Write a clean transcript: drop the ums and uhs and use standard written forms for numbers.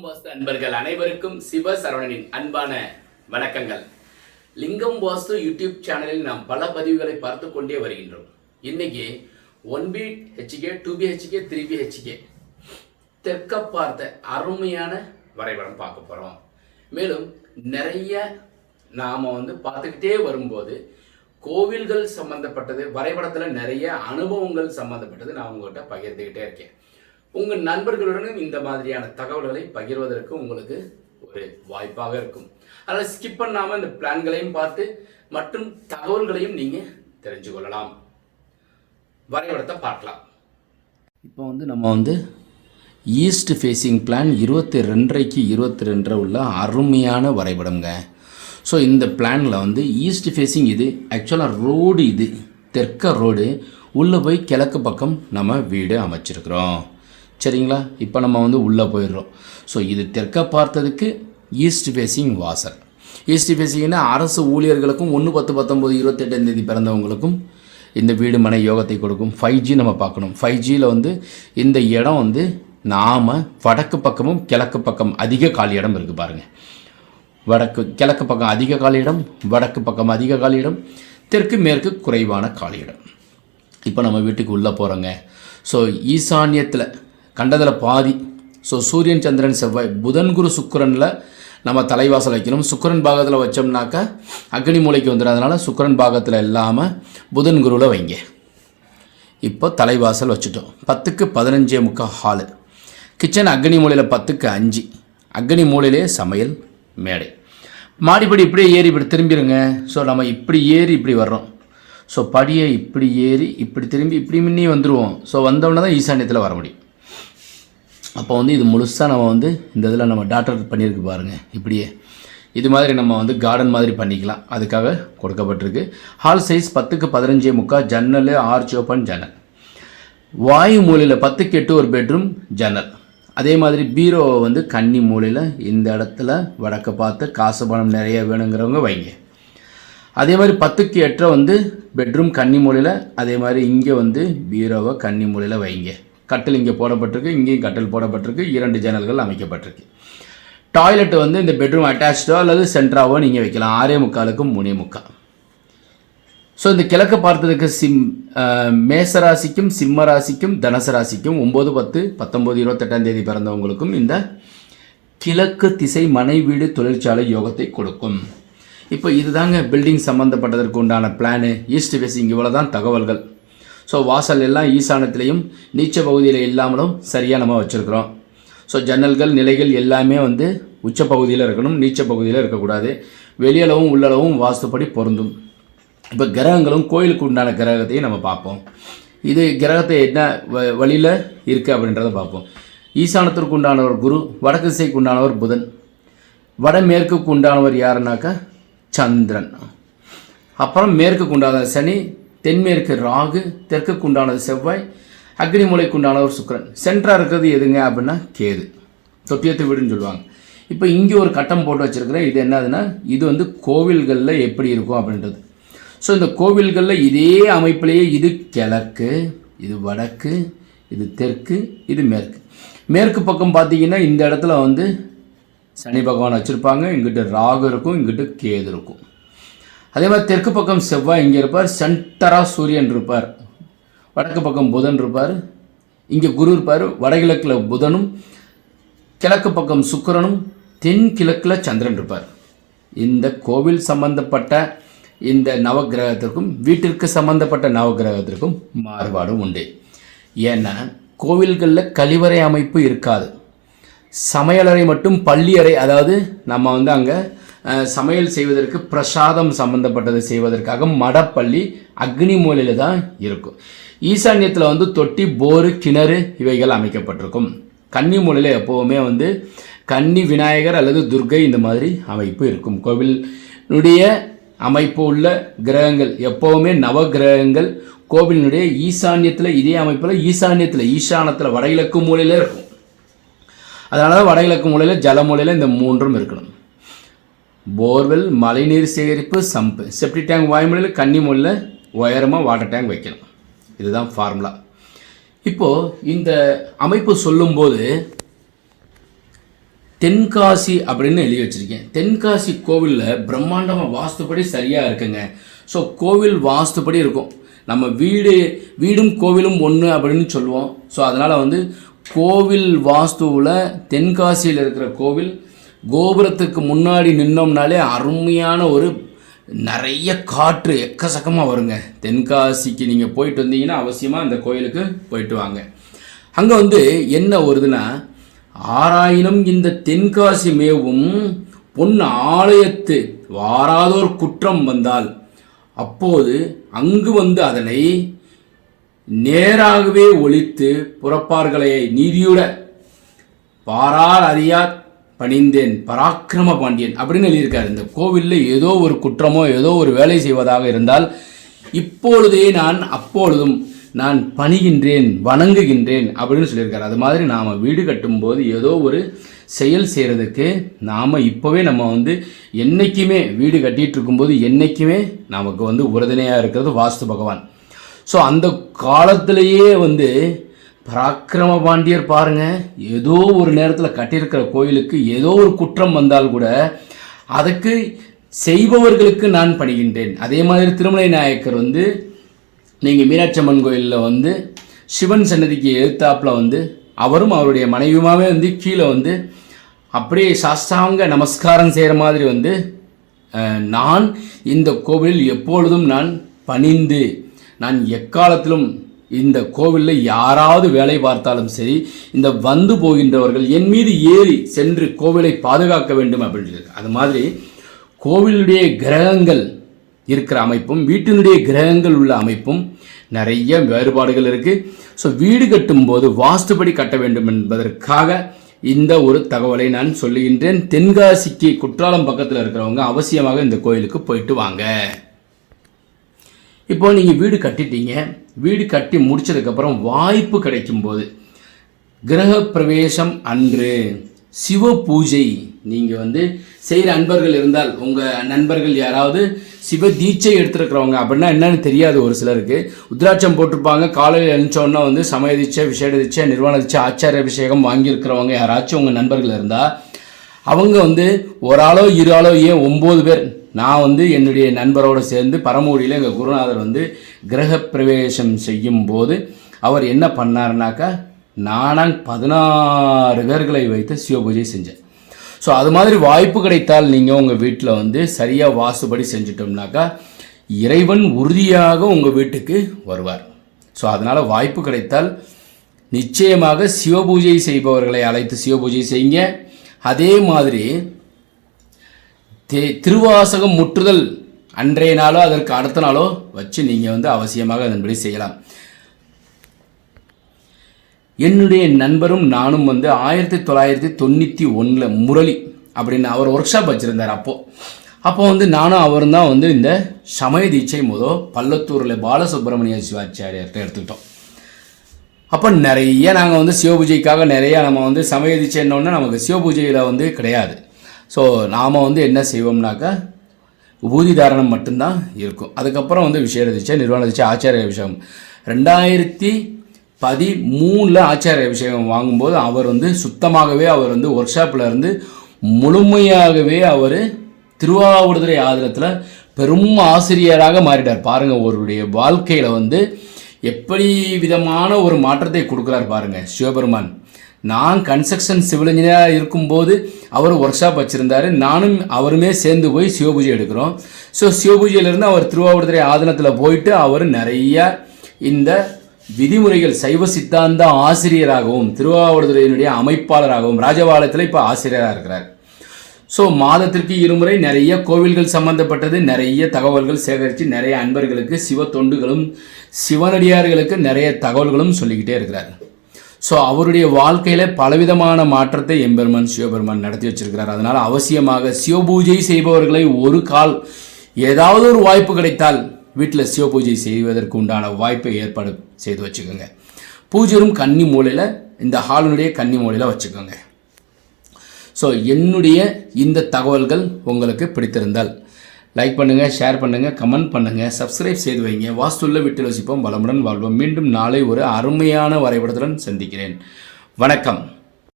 லிங்கம் வாஸ்து அன்பர்கள் அனைவருக்கும் சிவ சரவணனின் அன்பான வணக்கங்கள். லிங்கம் வாஸ்து யூடியூப் சேனலில் நாம் பல பதிவுகளை பார்த்து கொண்டே வருகின்றோம். இன்னைக்கு 1BHK 2BHK 3BHK தெற்க பார்த்த அருமையான வரைபடம் பார்க்க போறோம். மேலும் நிறைய நாம பார்த்துக்கிட்டே வரும்போது கோவில்கள் சம்பந்தப்பட்டது வரைபடத்தில் நிறைய அனுபவங்கள் சம்பந்தப்பட்டது நான் உங்கள்கிட்ட பகிர்ந்துக்கிட்டே இருக்கேன். உங்கள் நண்பர்களுடனும் இந்த மாதிரியான தகவல்களை பகிர்வதற்கு உங்களுக்கு ஒரு வாய்ப்பாக இருக்கும். அதனால் ஸ்கிப் பண்ணாமல் இந்த பிளான்களையும் பார்த்து மற்றும் தகவல்களையும் நீங்கள் தெரிஞ்சு கொள்ளலாம். வரைபடத்தை பார்க்கலாம். இப்போ நம்ம ஈஸ்ட் ஃபேஸிங் பிளான் 22:2 22 உள்ள அருமையான வரைபடங்க. ஸோ இந்த பிளானில் ஈஸ்ட் ஃபேஸிங் இது ஆக்சுவலாக ரோடு, இது தெற்க ரோடு, உள்ளே போய் கிழக்கு பக்கம் நம்ம வீடு அமைச்சிருக்கிறோம். சரிங்களா? இப்போ நம்ம உள்ளே போயிடுறோம். ஸோ இது தெற்க பார்த்ததுக்கு ஈஸ்ட் ஃபேஸிங் வாசல். ஈஸ்ட் ஃபேஸிங்னா அரசு ஊழியர்களுக்கும் 1/10/19/28 பிறந்தவங்களுக்கும் இந்த வீடு மனை யோகத்தை கொடுக்கும். 5G நம்ம பார்க்கணும். 5Gயில் இந்த இடம் நாம் வடக்கு பக்கமும் கிழக்கு பக்கம் அதிக காலி இடம் இருக்குது பாருங்கள். கிழக்கு பக்கம் அதிக காலி இடம், வடக்கு பக்கம் அதிக காலி இடம், தெற்கு மேற்கு குறைவான காலி இடம். இப்போ நம்ம வீட்டுக்கு உள்ளே போகிறோங்க. ஸோ ஈசான்யத்தில் கண்டதில் பாதி. ஸோ சூரியன் சந்திரன் செவ்வாய் புதன் குரு சுக்கிரனில் நம்ம தலைவாசல் வைக்கணும். சுக்கிரன் பாகத்தில் வச்சோம்னாக்கா அக்னி மூலைக்கு வந்துடும். அதனால் சுக்கிரன் பாகத்தில் இல்லாமல் புதன் குருவில் வைங்க. இப்போ தலைவாசல் வச்சுட்டோம். 10க்கு 15:45 ஹாலு. கிச்சன் அக்னி மூலையில் 10க்கு 5. அக்னி மூலையிலே சமையல் மேடை. மாடிப்படி இப்படியே ஏறி இப்படி திரும்பிடுங்க. ஸோ நம்ம இப்படி ஏறி இப்படி வர்றோம். ஸோ படியை இப்படி ஏறி இப்படி திரும்பி இப்படி முன்னே வந்துடுவோம். ஸோ வந்தோடனே தான் ஈசான்யத்தில் வர முடியும். அப்போ இது முழுசாக நம்ம இந்த இதில் நம்ம டாக்டர் பண்ணியிருக்கு பாருங்கள். இப்படியே இது மாதிரி நம்ம கார்டன் மாதிரி பண்ணிக்கலாம். அதுக்காக கொடுக்கப்பட்டிருக்கு. ஹால் சைஸ் 10க்கு 15:45. ஜன்னல் ஆர்ச் ஓப்பன் ஜன்னல். வாயு மூலையில் 10க்கு 8 ஒரு பெட்ரூம் ஜன்னல். அதே மாதிரி பீரோ கன்னி மூலையில் இந்த இடத்துல வடக்க பார்த்து காசு பணம் நிறைய வேணுங்கிறவங்க வைங்க. அதே மாதிரி 10க்கு 8 பெட்ரூம் கன்னி மூலையில். அதே மாதிரி இங்கே பீரோவை கன்னி மூலையில் வைங்க. கட்டில் இங்கே போடப்பட்டிருக்கு, இங்கேயும் கட்டில் போடப்பட்டிருக்கு. 2 ஜன்னல்கள் அமைக்கப்பட்டிருக்கு. டாய்லெட் இந்த பெட்ரூம் அட்டாச்சோ அல்லது சென்ட்ராவோ நீங்கள் வைக்கலாம். 6:45க்கு 3:45. ஸோ இந்த கிழக்கு பார்த்ததுக்கு மேசராசிக்கும் சிம்ம ராசிக்கும் தனுசு ராசிக்கும் 9/10/19/28 பிறந்தவங்களுக்கும் இந்த கிழக்கு திசை மனை வீடு தொழிற்சாலை யோகத்தை கொடுக்கும். இப்போ இதுதாங்க பில்டிங் சம்மந்தப்பட்டதற்கு உண்டான பிளானு. ஈஸ்ட் ஃபேஸிங் இவ்வளோ தான் தகவல்கள். ஸோ வாசல் எல்லாம் ஈசானத்திலையும் நீச்ச பகுதியில் இல்லாமலும் சரியாக நம்ம வச்சுருக்கிறோம். ஸோ ஜன்னல்கள் நிலைகள் எல்லாமே உச்ச பகுதியில் இருக்கணும், நீச்ச பகுதியில் இருக்கக்கூடாது. வெளியளவும் உள்ளளவும் வாஸ்துப்படி பொருந்தும். இப்போ கிரகங்களும் கோயிலுக்கு உண்டான கிரகத்தையும் நம்ம பார்ப்போம். இது கிரகத்தை என்ன வழியில் இருக்குது அப்படின்றத பார்ப்போம். ஈசானத்திற்கு உண்டானவர் குரு, வடக்கு திசைக்கு உண்டானவர் புதன், வடமேற்குக்கு உண்டானவர் யாருனாக்கா சந்திரன், அப்புறம் மேற்குக்கு உண்டான சனி, தென்மேற்கு ராகு, தெற்குக்கு உண்டானது செவ்வாய், அக்னி மூலைக்கு உண்டானவர் சுக்கிரன். சென்டராக இருக்கிறது எதுங்க அப்படின்னா கேது, தொட்டியத்து வீடுன்னு சொல்லுவாங்க. இப்போ இங்கே ஒரு கட்டம் போட்டு வச்சுருக்கிறேன். இது என்னதுன்னா இது கோவில்களில் எப்படி இருக்கும் அப்படின்றது. ஸோ இந்த கோவில்களில் இதே அமைப்பிலேயே இது கிழக்கு, இது வடக்கு, இது தெற்கு, இது மேற்கு. மேற்கு பக்கம் பார்த்தீங்கன்னா இந்த இடத்துல சனி பகவான் வச்சுருப்பாங்க. இங்கிட்டு ராகு இருக்கும், இங்கிட்டு கேது இருக்கும். அதே மாதிரி தெற்கு பக்கம் செவ்வாய் இங்கே இருப்பார். சென்டராக சூரியன் இருப்பார். வடக்கு பக்கம் புதன் இருப்பார். இங்கே குரு இருப்பார். வடகிழக்கில் புதனும், கிழக்கு பக்கம் சுக்கிரனும், தென்கிழக்கில் சந்திரன் இருப்பார். இந்த கோவில் சம்பந்தப்பட்ட இந்த நவகிரகத்திற்கும் வீட்டிற்கு சம்பந்தப்பட்ட நவகிரகத்திற்கும் மாறுபாடும் உண்டு. ஏன்னா கோவில்களில் கழிவறை அமைப்பு இருக்காது. சமையலறை மட்டும் பள்ளி அறை, அதாவது நம்ம அங்கே சமையல் செய்வதற்கு பிரசாதம் சம்பந்தப்பட்டது செய்வதற்காக மடப்பள்ளி அக்னி மூலையில் தான் இருக்கும். ஈசான்யத்தில் தொட்டி, போரு, கிணறு இவைகள் அமைக்கப்பட்டிருக்கும். கன்னி மூலையில் எப்போவுமே கன்னி விநாயகர் அல்லது துர்கை இந்த மாதிரி அமைப்பு இருக்கும். கோவிலுடைய அமைப்பு உள்ள கிரகங்கள் எப்போவுமே நவகிரகங்கள் கோவிலினுடைய ஈசான்யத்தில் இதே அமைப்பில் ஈசானத்தில் வடகிழக்கு மூலையில் இருக்கும். அதனால தான் வடகிழக்கு மூலையில் ஜல மூலையில் இந்த 3ம் இருக்கணும். போர்வெல், மழைநீர் சேகரிப்பு, சம்பு, செப்டி டேங்க் வாயுமொழியில் கன்னி மூலையில் உயரமாக வாட்டர் டேங்க் வைக்கணும். இதுதான் ஃபார்முலா. இப்போது இந்த அமைப்பு சொல்லும்போது தென்காசி அப்படின்னு எழுதி வச்சுருக்கேன். தென்காசி கோவிலில் பிரம்மாண்டமாக வாஸ்துப்படி சரியாக இருக்குங்க. ஸோ கோவில் வாஸ்துப்படி இருக்கும். நம்ம வீடும் கோவிலும் ஒன்று அப்படின்னு சொல்லுவோம். ஸோ அதனால் கோவில் வாஸ்துவில் தென்காசியில் இருக்கிற கோவில் கோபுரத்துக்கு முன்னாடி நின்னோம்னாலே அருமையான ஒரு நிறைய காற்று எக்கச்சக்கமாக வருங்க. தென்காசிக்கு நீங்கள் போயிட்டு வந்தீங்கன்னா அவசியமாக அந்த கோயிலுக்கு போயிட்டு வாங்க. அங்கே என்ன வருதுன்னா, ஆராயினும் இந்த தென்காசி மேவும் பொன் ஆலயத்து வாராதோர் குற்றம் வந்தால் அப்போது அங்கு அதனை நேராகவே ஒழித்து புறப்பார்களே நீதியுட பாரார் அறியார் பணிந்தேன் பராக்கிரம பாண்டியன் அப்படின்னு எழுதியிருக்காரு. இந்த கோவிலில் ஏதோ ஒரு குற்றமோ ஏதோ ஒரு வேலை செய்வதாக இருந்தால் இப்பொழுதே அப்பொழுதும் நான் பணிகின்றேன் வணங்குகின்றேன் அப்படின்னு சொல்லியிருக்காரு. அது மாதிரி நாம் வீடு கட்டும்போது ஏதோ ஒரு செயல் செய்கிறதுக்கு நாம் இப்போவே நம்ம என்றைக்குமே வீடு கட்டிகிட்டு இருக்கும்போது என்றைக்குமே நமக்கு உறுதுணையாக இருக்கிறது வாஸ்து பகவான். ஸோ அந்த காலத்திலேயே பராக்கிரம பாண்டியர் பாருங்கள், ஏதோ ஒரு நேரத்தில் கட்டியிருக்கிற கோயிலுக்கு ஏதோ ஒரு குற்றம் வந்தால் கூட அதுக்கு செய்பவர்களுக்கு நான் பணிகின்றேன். அதே மாதிரி திருமலை நாயக்கர் நீங்கள் மீனாட்சி அம்மன் கோயிலில் சிவன் சன்னதிக்கு எதிர்த்தாப்பில் அவரும் அவருடைய மனைவியுமாவே கீழே அப்படியே சாஸ்தாங்க நமஸ்காரம் செய்கிற மாதிரி நான் இந்த கோவிலில் எப்பொழுதும் நான் பணிந்து நான் எக்காலத்திலும் இந்த கோவிலில் யாராவது வேலை பார்த்தாலும் சரி இந்த போகின்றவர்கள் என் மீது ஏறி சென்று கோவிலை பாதுகாக்க வேண்டும் அப்படின்னு சொல்லி, அது மாதிரி கோவிலுடைய கிரகங்கள் இருக்கிற அமைப்பும் வீட்டினுடைய கிரகங்கள் உள்ள அமைப்பும் நிறைய வேறுபாடுகள் இருக்குது. ஸோ வீடு கட்டும்போது வாஸ்துபடி கட்ட வேண்டும் என்பதற்காக இந்த ஒரு தகவலை நான் சொல்லுகின்றேன். தென்காசிக்கு குற்றாலம் பக்கத்தில் இருக்கிறவங்க அவசியமாக இந்த கோயிலுக்கு போயிட்டு வாங்க. இப்போ நீங்கள் வீடு கட்டிட்டீங்க, வீடு கட்டி முடிச்சதுக்கப்புறம் வாய்ப்பு கிடைக்கும்போது கிரக பிரவேசம் அன்று சிவ பூஜை நீங்கள் செய்கிற அன்பர்கள் இருந்தால், உங்கள் நண்பர்கள் யாராவது சிவ தீட்சை எடுத்துருக்கிறவங்க அப்படின்னா என்னன்னு தெரியாது ஒரு சிலருக்கு. உத்ராட்சம் போட்டிருப்பாங்க, காலையில் எழுந்தோன்னா சமய தீட்சை, விசேட தீட்சை, நிர்வாண தீட்சை, ஆச்சார அபிஷேகம் வாங்கியிருக்கிறவங்க யாராச்சும் உங்கள் நண்பர்கள் இருந்தால் அவங்க ஒரு ஆளோ இரு ஆளோ ஏன் 9 பேர் நான் என்னுடைய நண்பரோடு சேர்ந்து பரமூடியில் எங்கள் குருநாதர் கிரக பிரவேசம் செய்யும் போது அவர் என்ன பண்ணாருனாக்கா, நானாக 16 பேர்களை வைத்து சிவபூஜை செஞ்சேன். ஸோ அது மாதிரி வாய்ப்பு கிடைத்தால் நீங்கள் உங்கள் வீட்டில் சரியாக வாசுபடி செஞ்சிட்டோம்னாக்கா இறைவன் உறுதியாக உங்கள் வீட்டுக்கு வருவார். ஸோ அதனால் வாய்ப்பு கிடைத்தால் நிச்சயமாக சிவபூஜை செய்பவர்களை அழைத்து சிவபூஜை செய்யுங்க. அதே மாதிரி திருவாசகம் முற்றுதல் அன்றைய நாளோ அதற்கு அடுத்த நாளோ வச்சு நீங்கள் அவசியமாக அதன்படி செய்யலாம். என்னுடைய நண்பரும் நானும் 1991 முரளி அப்படின்னு அவர் ஒர்க் ஷாப் வச்சுருந்தார். அப்போ நானும் அவரும் தான் இந்த சமய தீட்சை பள்ளத்தூரில் பாலசுப்ரமணிய சிவாச்சாரியர்கிட்ட எடுத்துக்கிட்டோம். அப்போ நிறைய நாங்கள் சிவபூஜைக்காக நிறையா நம்ம சமய தீட்சை என்னொன்று நமக்கு சிவபூஜையில் கிடையாது. ஸோ நாம் என்ன செய்வோம்னாக்கா விபூதி தாரணம் மட்டும்தான் இருக்கும். அதுக்கப்புறம் விசேட தீட்சை, நிர்வாண தீட்சை, ஆச்சாரிய அபிஷேகம் 2013 ஆச்சாரிய அபிஷேகம் வாங்கும்போது அவர் சுத்தமாகவே அவர் ஒர்க் ஷாப்பில் இருந்து முழுமையாகவே அவர் திருவாவடுதுறை ஆதீனத்தில் பெரும் ஆசிரியராக மாறிட்டார். பாருங்கள், அவருடைய வாழ்க்கையில் எப்படி விதமான ஒரு மாற்றத்தை கொடுக்குறார் பாருங்கள் சிவபெருமான். நான் கன்ஸ்ட்ரக்ஷன் சிவில் இன்ஜினியராக இருக்கும்போது அவர் ஒர்க் ஷாப் வச்சுருந்தார். நானும் அவருமே சேர்ந்து போய் சிவபூஜை எடுக்கிறோம். ஸோ சிவபூஜையிலேருந்து அவர் திருவாவடுதுறை ஆதீனத்தில் போயிட்டு அவர் நிறைய இந்த விதிமுறைகள் சைவ சித்தாந்த ஆசிரியராகவும் திருவாவடுதுறையினுடைய அமைப்பாளராகவும் ராஜபாளையத்தில் இப்போ ஆசிரியராக இருக்கிறார். ஸோ மாதத்திற்கு 2 முறை நிறைய கோவில்கள் சம்பந்தப்பட்டது நிறைய தகவல்கள் சேகரித்து நிறைய அன்பர்களுக்கு சிவ தொண்டுகளும் சிவனடியார்களுக்கு நிறைய தகவல்களும் சொல்லிக்கிட்டே இருக்கிறார். ஸோ அவருடைய வாழ்க்கையில் பலவிதமான மாற்றத்தை எம்பெருமான் சிவபெருமான் நடத்தி வச்சிருக்கிறார். அதனால் அவசியமாக சிவபூஜை செய்பவர்களை ஒரு கால் ஏதாவது ஒரு வாய்ப்பு கிடைத்தால் வீட்டில் சிவபூஜை செய்வதற்கு உண்டான வாய்ப்பை ஏற்பாடு செய்து வச்சுக்கோங்க. பூஜரும் கன்னி மூலையில், இந்த ஹாலினுடைய கன்னி மூலையில் வச்சுக்கோங்க. ஸோ என்னுடைய இந்த தகவல்கள் உங்களுக்கு பிடித்திருந்தால் லைக் பண்ணுங்கள், ஷேர் பண்ணுங்கள், கமெண்ட் பண்ணுங்கள், சப்ஸ்கிரைப் செய்து வைங்க. வாஸ்துள்ள வீட்டில் வசிப்போம், வளமுடன் வாழ்வோம். மீண்டும் நாளை ஒரு அருமையான வரைபடத்துடன் சந்திக்கிறேன். வணக்கம்.